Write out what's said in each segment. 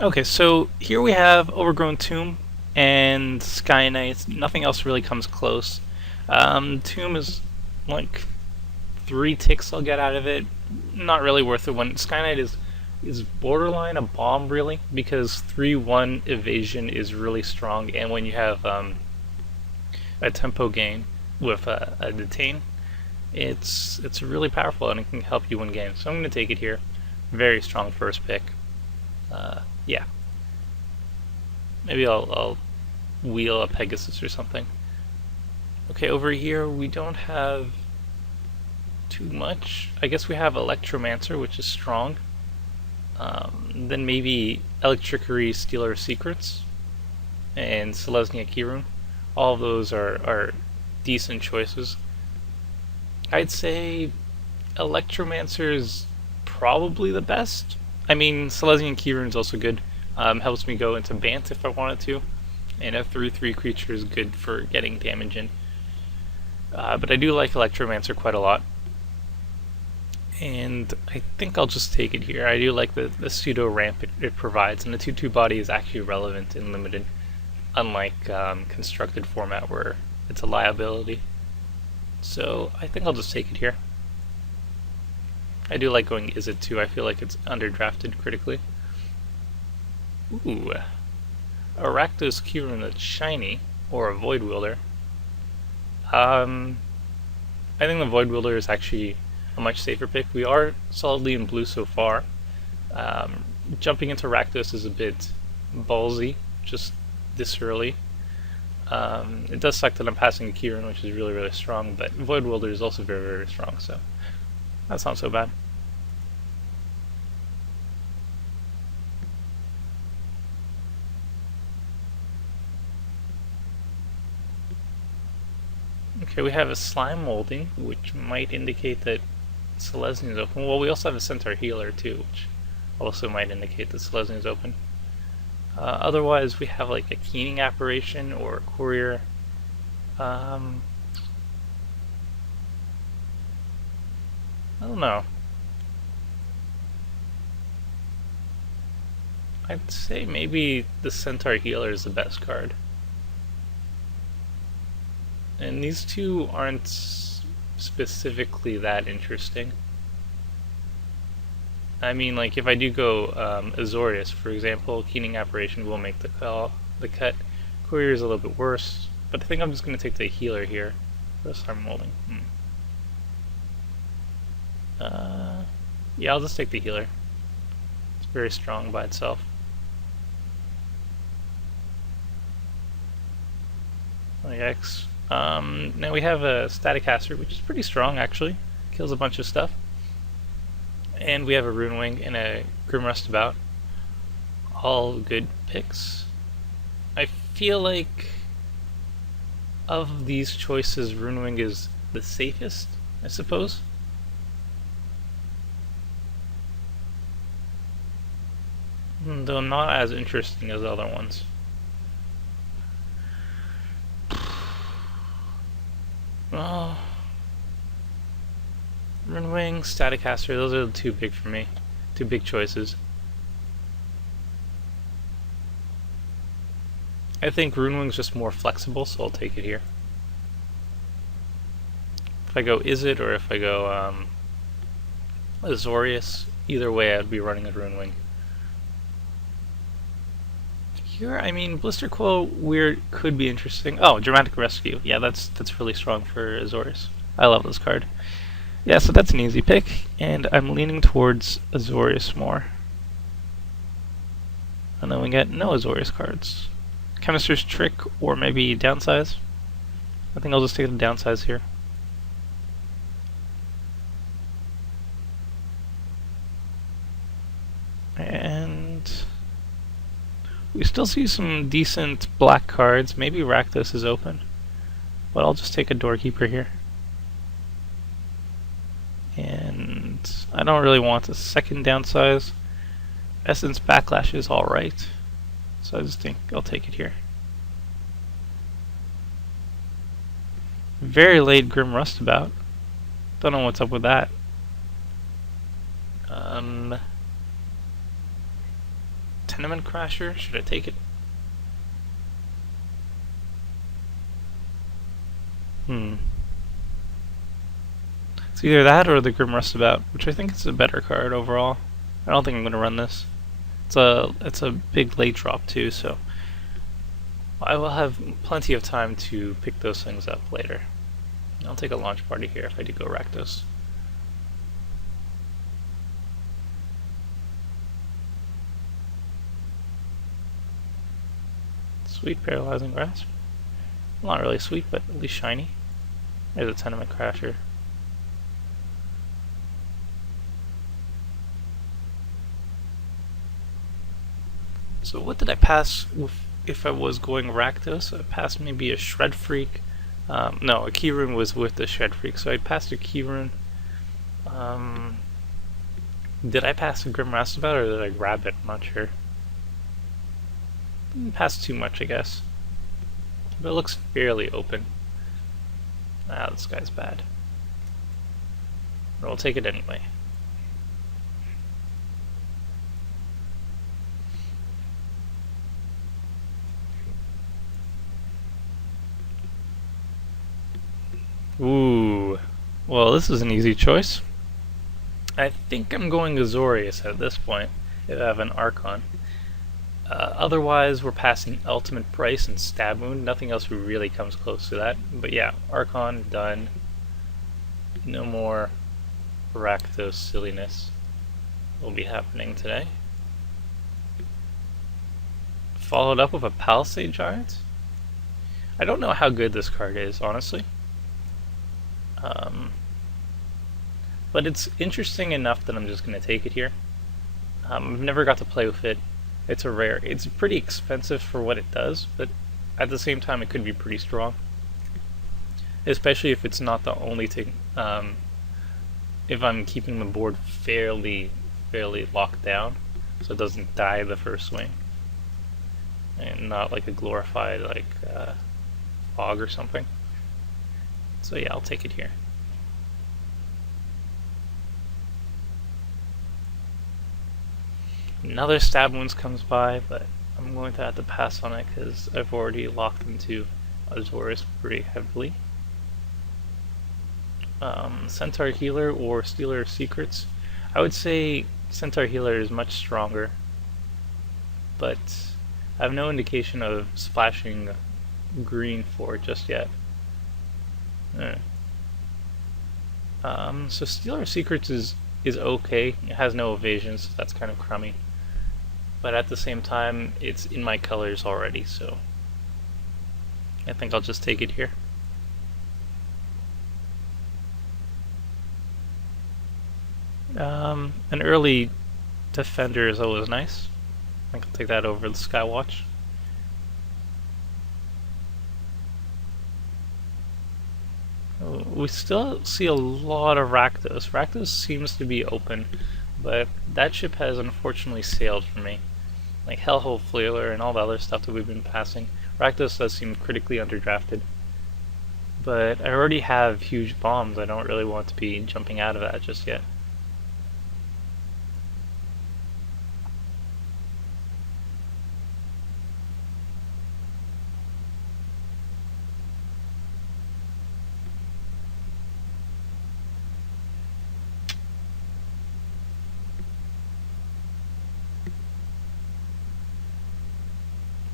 Okay, so here we have Overgrown Tomb and Sky Knight. Nothing else really comes close. Tomb is like 3 ticks I'll get out of it. Not really worth it. When Sky Knight is borderline a bomb really, because 3-1 evasion is really strong, and when you have a tempo gain with a detain, it's really powerful and it can help you win games. So I'm going to take it here. Very strong first pick. Yeah, maybe I'll wheel a Pegasus or something. Okay, over here we don't have too much. I guess we have Electromancer, which is strong. Then maybe Electrickery, Stealer of Secrets, and Selesnya Keyrune. All of those are decent choices. I'd say Electromancer is probably the best. I mean, Selesnya Keyrune is also good. Helps me go into Bant if I wanted to, and a 3/3 creature is good for getting damage in. But I do like Electromancer quite a lot, and I think I'll just take it here. I do like the pseudo ramp it provides, and the 2/2 body is actually relevant in limited, unlike constructed format where it's a liability. So I think I'll just take it here. I do like going Izzet too. I feel like it's underdrafted critically. Ooh, a Rakdos Keyrune that's shiny, or a Void Wielder. I think the Void Wielder is actually a much safer pick. We are solidly in blue so far. Jumping into Rakdos is a bit ballsy, just this early. It does suck that I'm passing a Keyrune, which is really, really strong, but Void Wielder is also very, very strong, so that's not so bad. Okay, we have a Slime Molding, which might indicate that Selesnya is open. Well, we also have a Centaur Healer too, which also might indicate that Selesnya is open. Otherwise, we have like a Keening Apparition or a Courier. I don't know. I'd say maybe the Centaur Healer is the best card. And these two aren't specifically that interesting. I mean, like, if I do go Azorius, for example, Keening Apparition will make the cut. Courier is a little bit worse, but I think I'm just going to take the Healer here. Slime Molding. Yeah, I'll just take the Healer. It's very strong by itself. X. Now we have a Static Caster, which is pretty strong actually. Kills a bunch of stuff. And we have a Rune Wing and a Grim Rustabout. All good picks. I feel like of these choices, Rune Wing is the safest, I suppose. Though not as interesting as the other ones. Oh, Rune Wing, Static Caster, those are the two big for me. Two big choices. I think Rune Wing's just more flexible, so I'll take it here. If I go Izzet or if I go Azorius, either way I'd be running a Rune Wing. Here, I mean, Blister Quill weird could be interesting. Oh, Dramatic Rescue. Yeah, that's really strong for Azorius. I love this card. Yeah, so that's an easy pick, and I'm leaning towards Azorius more. And then we get no Azorius cards. Chemist's Trick, or maybe Downsize. I think I'll just take the Downsize here. And we still see some decent black cards. Maybe Rakdos is open, but I'll just take a Doorkeeper here. And I don't really want a second Downsize. Essence Backlash is alright, so I just think I'll take it here. Very late Grim Rustabout. Don't know what's up with that. Tenement Crasher. Should I take it? It's either that or the Grim Rustabout, which I think is a better card overall. I don't think I'm going to run this. It's a big late drop too, so I will have plenty of time to pick those things up later. I'll take a launch party here if I do go Rakdos. Sweet Paralyzing Grasp. Not really sweet, but at least shiny. There's a Tenement Crasher. So what did I pass if I was going Rakdos? I passed maybe a Shred Freak. No, a Keyrune was with the Shred Freak, so I passed a Keyrune. Did I pass a Grim Rustabout or did I grab it? I'm not sure. Didn't pass too much, I guess. But it looks fairly open. Ah, this guy's bad. But I'll take it anyway. Ooh. Well, this is an easy choice. I think I'm going Azorius at this point, if I have an Archon. Otherwise, we're passing Ultimate Price and Stab Wound. Nothing else really comes close to that. But yeah, Archon, done. No more Rakdos silliness will be happening today. Followed up with a Palisade Giant. I don't know how good this card is, honestly. But it's interesting enough that I'm just going to take it here. I've never got to play with it. It's a rare. It's pretty expensive for what it does, but at the same time it could be pretty strong. Especially if it's not the only thing. If I'm keeping the board fairly locked down, so it doesn't die the first swing. And not like a glorified fog or something. So yeah, I'll take it here. Another Stab Wounds comes by, but I'm going to have to pass on it because I've already locked into Azorius pretty heavily. Centaur Healer or Stealer of Secrets. I would say Centaur Healer is much stronger, but I have no indication of splashing green for it just yet. So Stealer of Secrets is okay. It has no evasion, so that's kind of crummy. But at the same time, it's in my colors already, so I think I'll just take it here. An early Defender is always nice. I think I'll take that over the Skywatch. We still see a lot of Rakdos. Rakdos seems to be open, but that ship has unfortunately sailed for me. Like Hellhole Flailer and all the other stuff that we've been passing. Rakdos does seem critically underdrafted. But I already have huge bombs. I don't really want to be jumping out of that just yet.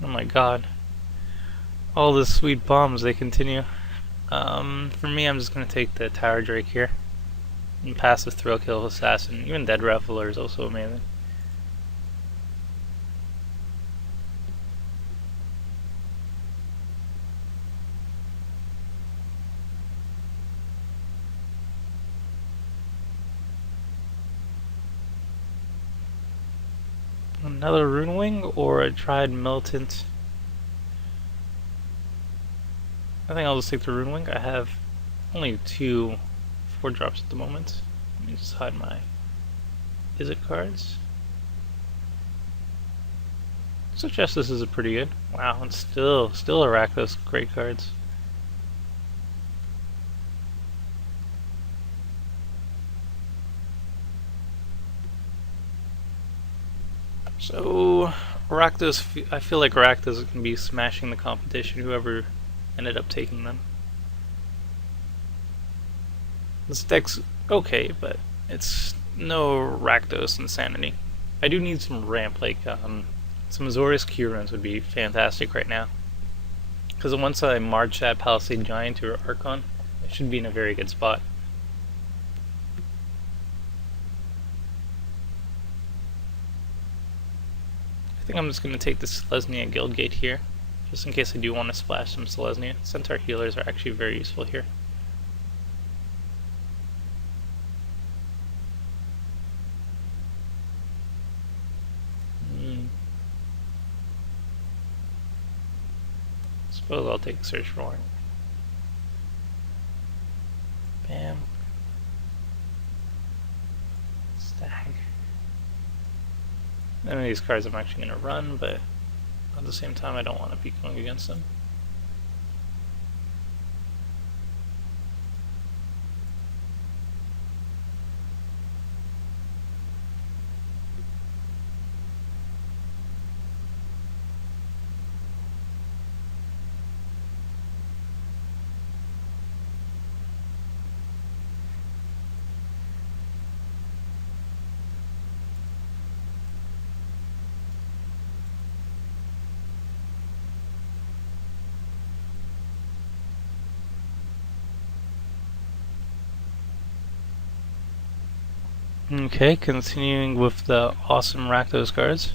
Oh my god. All the sweet bombs, they continue. For me, I'm just going to take the Tower Drake here. And pass the Thrill Kill Assassin. Even Dead Reveler is also amazing. Another Rune Wing or a Triad Militant? I think I'll just take the Rune Wing. I have only 2 4-drops at the moment. Let me just hide my Izzet cards. Suggest this is a pretty good. Wow, and still a Rakdos great cards. So Rakdos, I feel like Rakdos can be smashing the competition, whoever ended up taking them. This deck's okay, but it's no Rakdos insanity. I do need some ramp, like some Azorius Keyrunes would be fantastic right now. Because once I march that Palisade Giant or Archon, I should be in a very good spot. I think I'm just going to take the Selesnya Guildgate here, just in case I do want to splash some Selesnya. Centaur Healers are actually very useful here. Suppose I'll take Search Warrant. Bam. Stag. None of these cards I'm actually going to run, but at the same time I don't want to be going against them. Okay, continuing with the awesome Rakdos cards.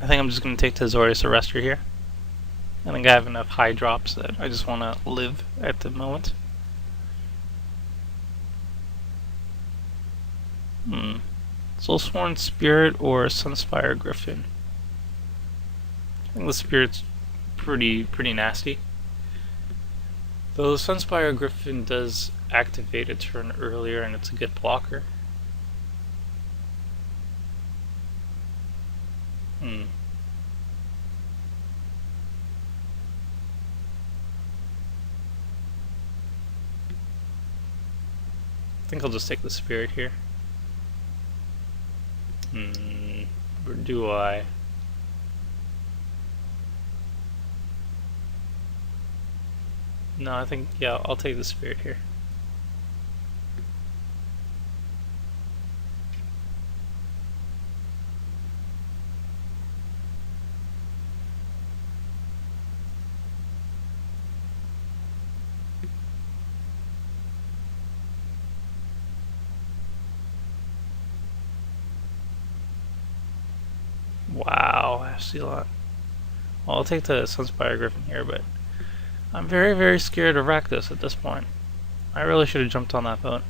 I think I'm just going to take the Azorius Arrestor here. I think I have enough high drops that I just want to live at the moment. Soulsworn Spirit or Sunspire Griffin? I think the Spirit's pretty nasty. Though the Sunspire Griffin does activate a turn earlier and it's a good blocker. I think I'll just take the Spirit here. Or do I? No, I think, yeah, I'll take the Spirit here. Wow, I see a lot. Well, I'll take the Sunspire Griffin here, but I'm very scared of Rakdos at this point. I really should have jumped on that boat.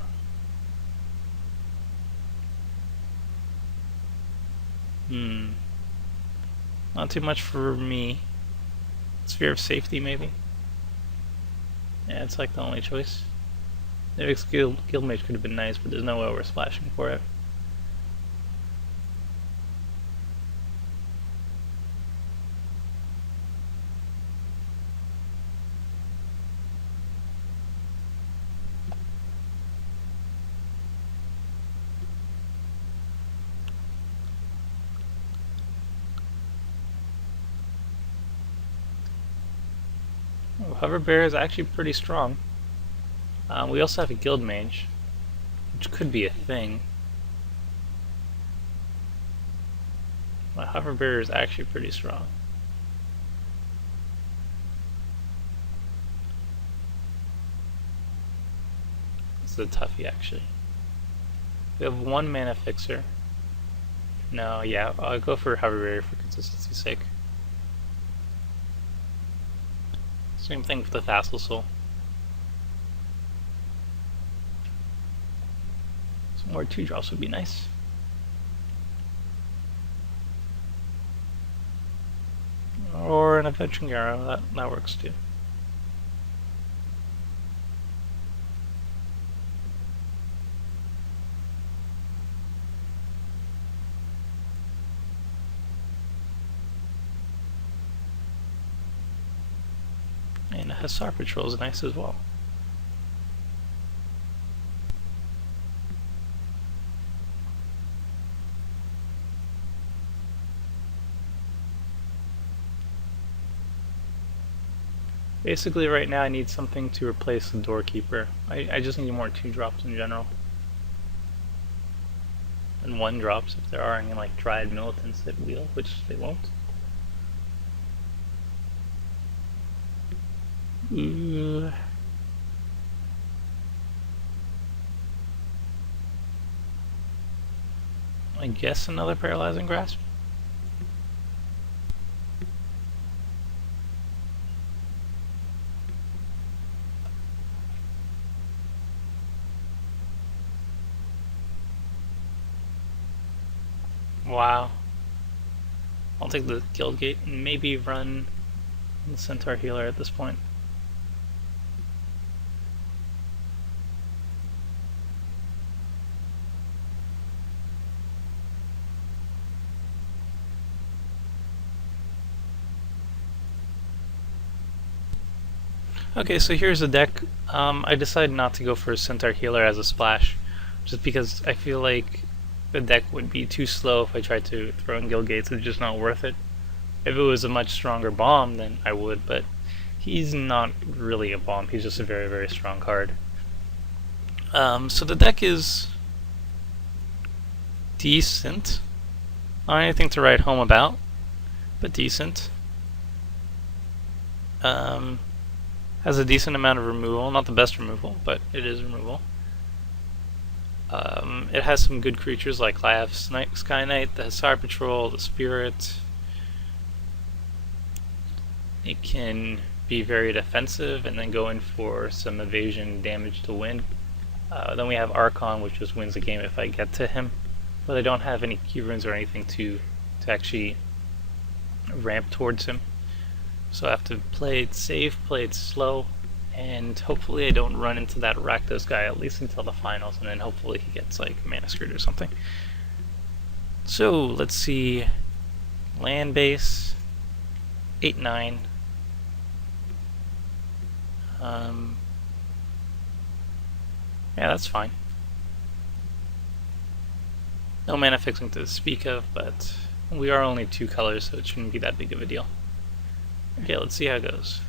Not too much for me. Sphere of Safety, maybe? Yeah, it's like the only choice. Nivix Guildmage could have been nice, but there's no way we're splashing for it. Hover Bear is actually pretty strong. We also have a Guildmage, which could be a thing. My Hover Bear is actually pretty strong. This is a toughie, actually. We have 1 mana fixer. No, yeah, I'll go for Hover Bear for consistency's sake. Same thing for the Vassal Soul. Some more 2-drops would be nice. Or an Adventuring Arrow, that works too. And a Hussar Patrol is nice as well. Basically, right now I need something to replace the Doorkeeper. I just need more 2-drops in general. And 1-drops if there are any like Dryad Militants that wheel, which they won't. Ooh. I guess another Paralyzing Grasp. Wow. I'll take the Guild Gate and maybe run the Centaur Healer at this point. Okay, so here's the deck. I decided not to go for a Centaur Healer as a splash, just because I feel like the deck would be too slow if I tried to throw in Guild Gates. It's just not worth it. If it was a much stronger bomb, then I would, but he's not really a bomb. He's just a very, very strong card. So the deck is decent. Not anything to write home about, but decent. Has a decent amount of removal. Not the best removal, but it is removal. It has some good creatures like I have Sky Knight, the Hussar Patrol, the Spirit. It can be very defensive and then go in for some evasion damage to win. Then we have Archon, which just wins the game if I get to him. But I don't have any key runes or anything to actually ramp towards him. So I have to play it safe, play it slow, and hopefully I don't run into that Rakdos guy at least until the finals, and then hopefully he gets like Mana Screwed or something. So let's see. Land base 8-9. Yeah, that's fine. No mana fixing to speak of, but we are only 2 colors, so it shouldn't be that big of a deal. Okay, let's see how it goes.